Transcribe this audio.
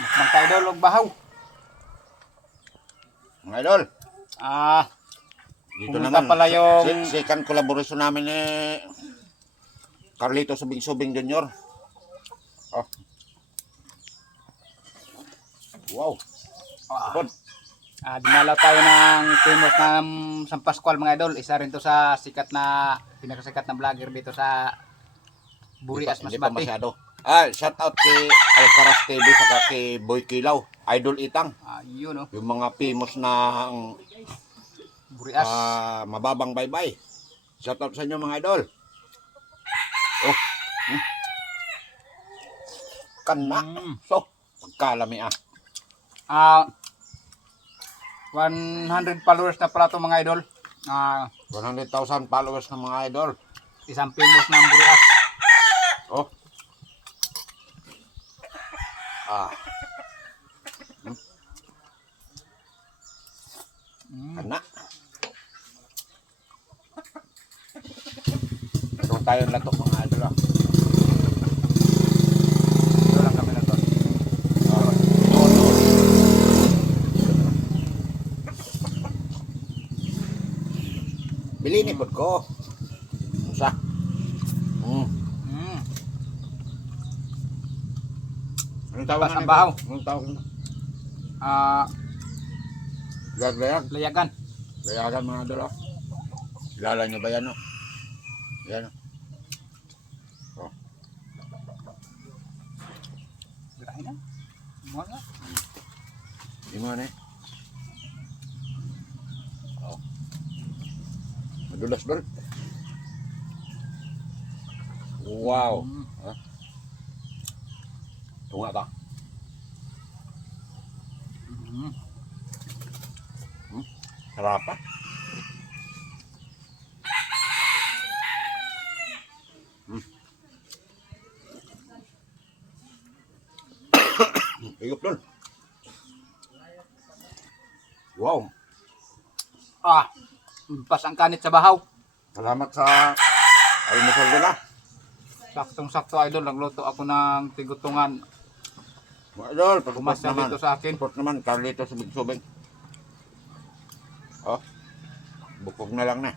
Mukbang tayo idol, og bahaw. Mga idol, dito Pumunta naman. pala yung- Second collaboration namin ni Carlito Subing-Subing Jr. Oh. Wow. Pod. Dinalaw tayo ng famous na San Pascual mga idol. Isa rin to sa sikat na, pinakasikat na vlogger dito sa Burias, Hindi pa Masbate. masyado. Shout out kay Alcaraz TV saka kay Boy Kilaw, Idol Itang. Yun no, Yung mga famous na Burias. mababang baybay. Shout out sa inyo mga idol. Oh. Kana. So, pagkalami 100 followers na pala to mga idol. 100,000 followers ng mga idol. Isang famous ng Burias. Oh. Kana. Meron tayong latok mga idol. Ito lang kami na to. Bili ni pod ko. Usa. Anong tawag Pas ang bahaw. Anong tawag na? Layag. Layagan. Layagan mga idol. Kilala nyo ba yan? Yan. Oh. Grahe na. Mga nga. Di mo na eh. Oh. Madulas ba? Wow. Tunga ka. Sarap pa. Higop doon. Wow. Pas ang kanit sa bahaw. Salamat sa almusal nila. Saktong-sakto idol, nagluto ako ng tigutungan. Mga idol, pag-support Pumasya naman. dito sa akin. Support naman, Carlito Subing-Subing. Oh. Bukog na lang na.